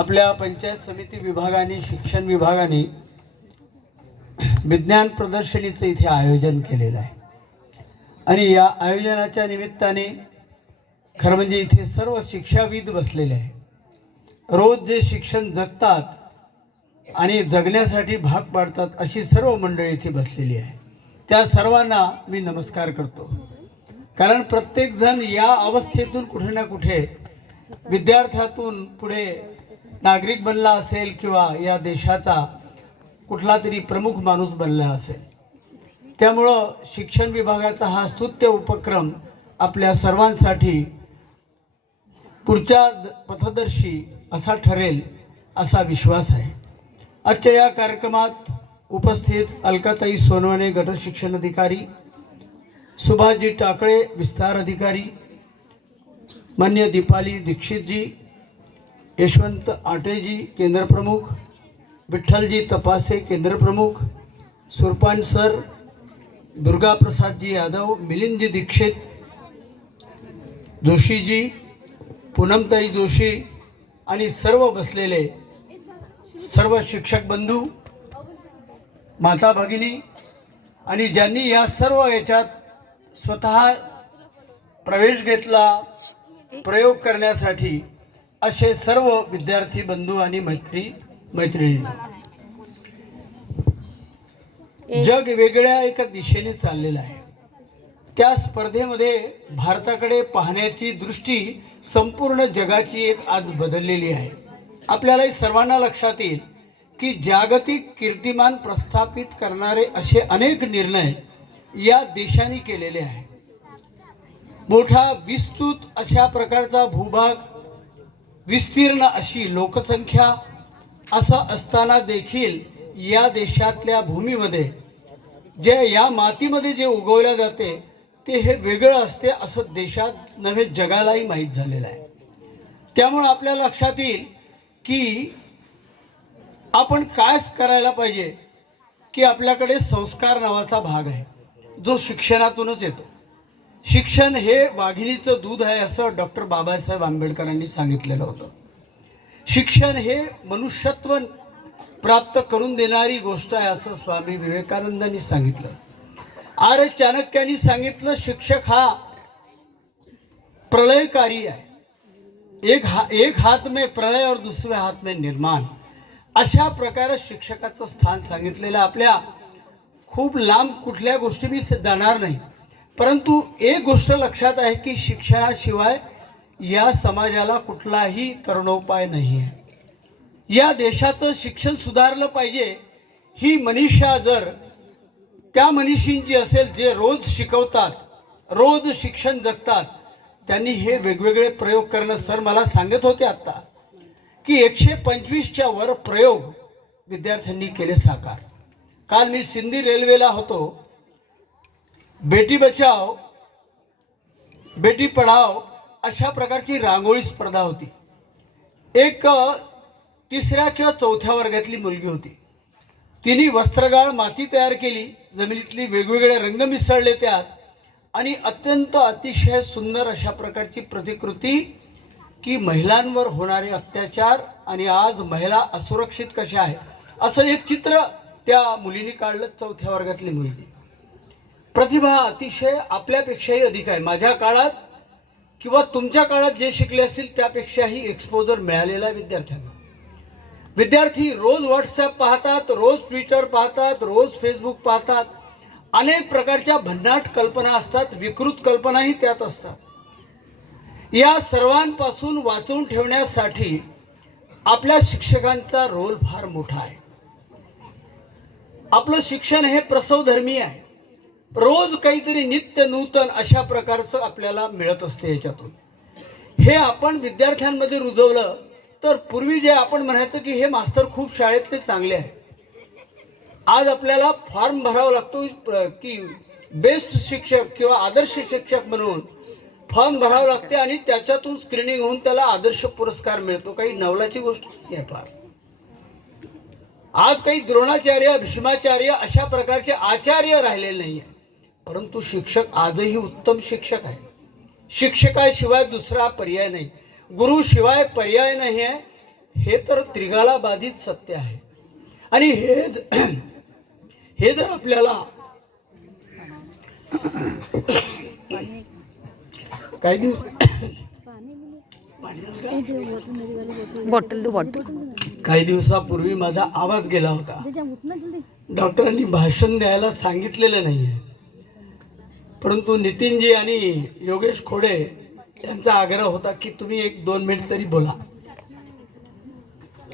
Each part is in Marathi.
आपल्या पंचायत समिती विभागाने शिक्षण विभागाने विज्ञान प्रदर्शनीचं इथे आयोजन केलेलं आहे आणि या आयोजनाच्या निमित्ताने खरं म्हणजे इथे सर्व शिक्षाविद बसलेले आहे. रोज जे शिक्षण जगतात आणि जगण्यासाठी भाग पाडतात अशी सर्व मंडळी इथे बसलेली आहे. त्या सर्वांना मी नमस्कार करतो. कारण प्रत्येक जण या अवस्थेतून कुठे ना कुठे विद्यार्थ्यातून पुढे नागरिक बनला असेल किंवा या देशाचा कुठला तरी प्रमुख माणूस बनला असेल. त्यामुळं शिक्षण विभागाचा हा स्तुत्य उपक्रम आपल्या सर्वांसाठी पुढच्या पथदर्शी असा ठरेल असा विश्वास आहे. आजच्या या कार्यक्रमात उपस्थित अलकाताई सोनवणे गट शिक्षण अधिकारी, सुभाषजी टाकळे विस्तार अधिकारी, मान्य दीपाली दीक्षितजी, यशवंत आटेजी केंद्र प्रमुख, विठ्ठलजी तपासे केंद्र प्रमुख, सुरपान सर, दुर्गा प्रसादजी यादव, मिलिंदजी दीक्षित, जोशीजी, पूनमताई जोशी आणि सर्व बसलेले सर्व शिक्षक बंधू, माता भगिनी आणि ज्यांनी या सर्व याच्यात स्वतः प्रवेश घेतला प्रयोग करण्यासाठी असे सर्व विद्यार्थी बंधू आणि मैत्रिणी. जग वेगळ्या एका दिशेने चाललेलं आहे. त्या स्पर्धेमध्ये भारताकडे पाहण्याची दृष्टी संपूर्ण जगाची एक आज बदललेली आहे. आपल्यालाही सर्वांना लक्षात येईल की जागतिक कीर्तिमान प्रस्थापित करणारे असे अनेक निर्णय या देशाने केलेले आहेत. मोठा विस्तृत अशा प्रकारचा भूभाग, विस्तीर्ण अशी लोकसंख्या असं असताना देखील या देशातल्या भूमीमध्ये जे या मातीमध्ये जे उगवल्या जाते ते हे वेगळं असते असं देशात नव्हे जगालाही माहीत झालेलं आहे. त्यामुळे आपल्या लक्षात येईल की आपण काय करायला पाहिजे की आपल्याकडे संस्कार नावाचा भाग आहे जो शिक्षणातूनच येतो. शिक्षण हे वाघिणीचं दूध आहे असं डॉक्टर बाबासाहेब आंबेडकरांनी सांगितलेलं होतं. शिक्षण हे मनुष्यत्व प्राप्त करून देणारी गोष्ट आहे असं स्वामी विवेकानंदांनी सांगितलं. आर्य चाणक्यांनी सांगितलं शिक्षक हा प्रलयकारी आहे. एक हात में प्रलय और दुसरे हात में निर्माण. अशा प्रकारे शिक्षकाचं स्थान सांगितलेलं. आपल्या खूप लांब कुठल्या गोष्टी मी जाणार नाही, परंतु एक गोष्ट लक्षात आहे की शिक्षणाशिवाय या समाजाला कुठलाही तरुणोपाय नाही आहे. या देशाचं शिक्षण सुधारलं पाहिजे. ही मनीषा जर त्या मनीषींची असेल जे रोज शिकवतात, रोज शिक्षण जगतात, त्यांनी हे वेगवेगळे प्रयोग करणं. सर मला सांगत होते आत्ता की 125च्या वर प्रयोग विद्यार्थ्यांनी केले साकार. काल मी सिंधी रेल्वेला होतो. बेटी बचाओ बेटी पढाओ अशा प्रकारची रांगोळी स्पर्धा होती. एक 3ऱ्या किंवा 4थ्या वर्गातली मुलगी होती. तिने वस्त्रगाळ माती तयार केली, जमिनीतली वेगवेगळे रंग मिसळले त्यात आणि अत्यंत अतिशय सुंदर अशा प्रकारची प्रतिकृती की महिलांवर होणारे अत्याचार आणि आज महिला असुरक्षित कशा आहे असं एक चित्र त्या मुलीने काढलं. 4थ्या वर्गातली मुलगी. प्रतिभा अतिशय आपल्यापेक्षाही अधिक आहे. माझ्या काळात किंवा तुमच्या काळात जे शिकले असतील त्यापेक्षाही एक्सपोजर मिळालेला आहे विद्यार्थ्यांना. विद्यार्थी रोज व्हॉट्सॲप पाहतात, रोज ट्विटर पाहतात, रोज फेसबुक पाहतात. अनेक प्रकारच्या भन्नाट कल्पना असतात, विकृत कल्पनाही त्यात असतात. या सर्वांपासून वाचवून ठेवण्यासाठी आपल्या शिक्षकांचा रोल फार मोठा आहे. आपलं शिक्षण हे प्रसवधर्मी आहे. रोज काहीतरी नित्य नूतन अशा प्रकारचं आपल्याला मिळत असते. याच्यातून हे आपण विद्यार्थ्यांमध्ये रुजवलं तर पूर्वी जे आपण म्हणायचं की हे मास्तर खूप शाळेतले चांगले आहे, आज आपल्याला फॉर्म भरावा लागतो की बेस्ट शिक्षक किंवा आदर्श शिक्षक म्हणून फॉर्म भरावं लागते आणि त्याच्यातून स्क्रीनिंग होऊन त्याला आदर्श पुरस्कार मिळतो. काही नवलाची गोष्ट नाही आहे फार. आज काही द्रोणाचार्य, भीष्माचार्य अशा प्रकारचे आचार्य राहिलेले नाही आहे, परंतु शिक्षक आजही उत्तम शिक्षक आहे. शिक्षकाशिवाय दुसरा पर्याय नाही, गुरुशिवाय पर्याय नाही आहे. हे तर त्रिगाला बाधित सत्य आहे. आणि हे जर आपल्याला काही काही दिवसापूर्वी माझा आवाज गेला होता. डॉक्टरांनी भाषण द्यायला सांगितलेलं नाही आहे, परंतु नितीनजी आणि योगेश खोडे यांचा आग्रह होता की तुम्ही 1-2 मिनिट तरी बोला.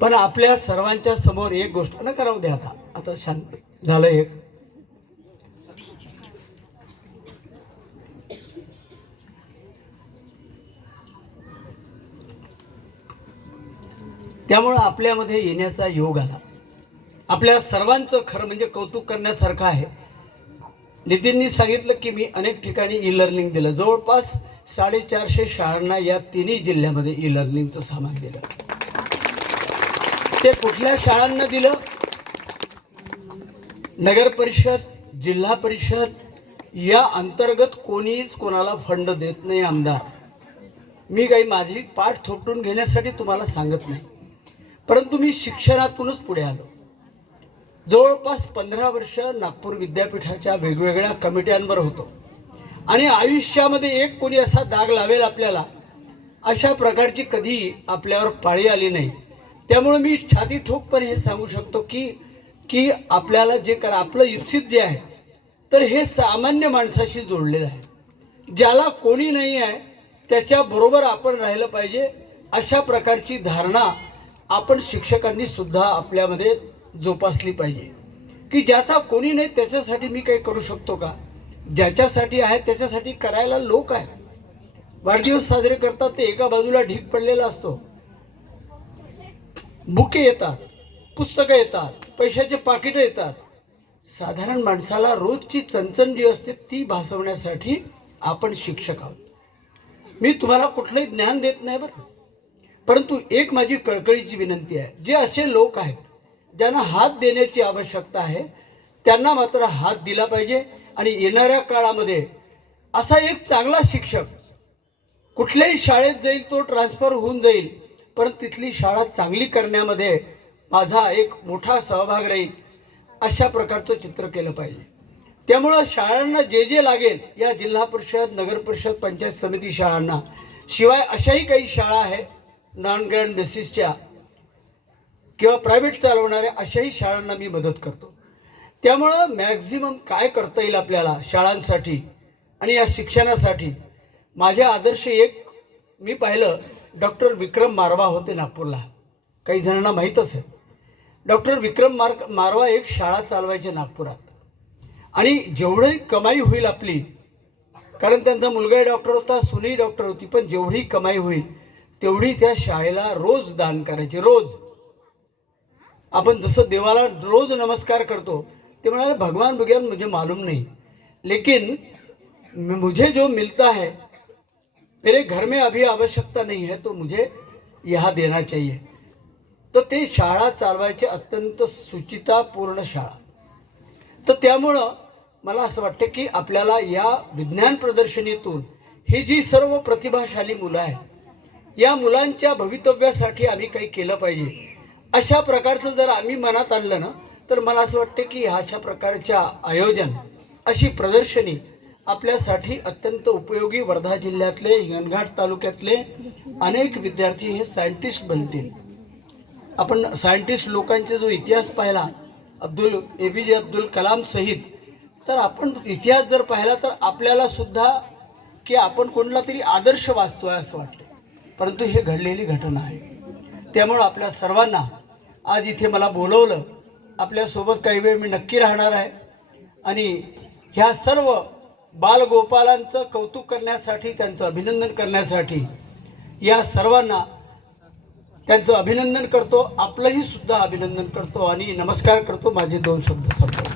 पण आपल्या सर्वांच्या समोर एक गोष्ट न करावं द्या. आता शांत झालं. एक त्यामुळे आपल्यामध्ये येण्याचा योग आला. आपल्या सर्वांचं खरं म्हणजे कौतुक करण्यासारखं आहे. नितीननी सांगितलं की मी अनेक ठिकाणी ई लर्निंग दिलं. जवळपास 450 शाळांना या तिन्ही जिल्ह्यामध्ये ई लर्निंगचं सामान दिलं. ते कुठल्या शाळांना दिलं? नगर परिषद, जिल्हा परिषद या अंतर्गत कोणीच कोणाला फंड देत नाही. आमदार मी काही माझी पाठ थोपटून घेण्यासाठी तुम्हाला सांगत नाही, परंतु मी शिक्षणातूनच पुढे आलो. जवळपास 15 वर्ष नागपूर विद्यापीठाच्या वेगवेगळ्या कमिट्यांवर होतो आणि आयुष्यामध्ये एक कोणी असा दाग लावेल आपल्याला अशा प्रकारची कधी आपल्यावर पाळी आली नाही. त्यामुळे मी छाती ठोकपणे हे सांगू शकतो की आपल्याला जे करा आपलं युक्सित जे आहे तर हे सामान्य माणसाशी जोडलेलं आहे. ज्याला कोणी नाही आहे त्याच्याबरोबर आपण राहिलं पाहिजे अशा प्रकारची धारणा आपण शिक्षकांनी सुद्धा आपल्यामध्ये जोपासली पाहिजे. की ज्याचा कोणी नाही त्याच्यासाठी मी काही करू शकतो का? ज्याच्यासाठी आहे त्याच्यासाठी करायला लोक आहेत. वाढदिवस साजरे करतात ते एका बाजूला ढीक पडलेला असतो. बुके येतात, पुस्तकं येतात, पैशाचे पाकिटं येतात. साधारण माणसाला रोजची चणचण जी असते ती भासवण्यासाठी आपण शिक्षक आहोत. मी तुम्हाला कुठलंही ज्ञान देत नाही बरं, परंतु एक माझी कळकळीची विनंती आहे. जे असे लोक आहेत ज्यांना हात देण्याची आवश्यकता आहे त्यांना मात्र हात दिला पाहिजे. आणि येणाऱ्या काळामध्ये असा एक चांगला शिक्षक कुठल्याही शाळेत जाईल, तो ट्रान्सफर होऊन जाईल, परंतु तिथली शाळा चांगली करण्यामध्ये माझा एक मोठा सहभाग राहील अशा प्रकारचं चित्र केलं पाहिजे. त्यामुळं शाळांना जे जे लागेल या जिल्हा परिषद, नगर परिषद, पंचायत समिती शाळांना, शिवाय अशाही काही शाळा आहे नॉन ग्रँड बेसिसच्या किंवा प्रायव्हेट चालवणाऱ्या, अशाही शाळांना मी मदत करतो. त्यामुळं मॅक्झिमम काय करता येईल आपल्याला शाळांसाठी आणि या शिक्षणासाठी. माझे आदर्श एक मी पाहिलं, डॉक्टर विक्रम मारवा होते नागपूरला, काही जणांना माहीत असेल. डॉक्टर विक्रम मारवा एक शाळा चालवायचे नागपुरात. आणि जेवढी कमाई होईल आपली, कारण त्यांचा मुलगाही डॉक्टर होता, सुनही डॉक्टर होती, पण जेवढी कमाई होईल तेवढी त्या शाळेला रोज दान करायची. रोज आपण जसं देवाला रोज नमस्कार करतो, ते म्हणाले भगवान भगवान मुझे मालूम नहीं, लेकिन मुझे जो मिलता है मेरे घर में अभी आवश्यकता नहीं है, तो मुझे यहाँ देना चाहिए. तर ते शाळा चालवायचे अत्यंत सुचितापूर्ण शाळा. तर त्यामुळं मला असं वाटतं की आपल्याला या विज्ञान प्रदर्शनीतून ही जी सर्व प्रतिभाशाली मुलं आहेत, या मुलांच्या भवितव्यासाठी आम्ही काही केलं पाहिजे. अशा प्रकारचं जर आम्ही मनात आणलं ना, तर मला असं वाटतं की अशा प्रकारच्या आयोजन, अशी प्रदर्शनी आपल्यासाठी अत्यंत उपयोगी. वर्धा जिल्ह्यातले, हिंगणघाट तालुक्यातले अनेक विद्यार्थी हे सायंटिस्ट बनतील. आपण सायंटिस्ट लोकांचा जो इतिहास पाहिला, APJ अब्दुल कलाम सहित, तर आपण इतिहास जर पाहिला तर आपल्याला सुद्धा की आपण कोणाला तरी आदर्श वाचतोय असं वाटतं, परंतु हे घडलेली घटना आहे. त्यामुळं आपल्या सर्वांना आज इथे मला बोलवलं. आपल्यासोबत काही वेळ मी नक्की राहणार आहे आणि ह्या सर्व बालगोपालांचं कौतुक करण्यासाठी, त्यांचं अभिनंदन करण्यासाठी या सर्वांना त्यांचं अभिनंदन करतो, आपलंही सुद्धा अभिनंदन करतो आणि नमस्कार करतो. माझे 2 शब्द संपले.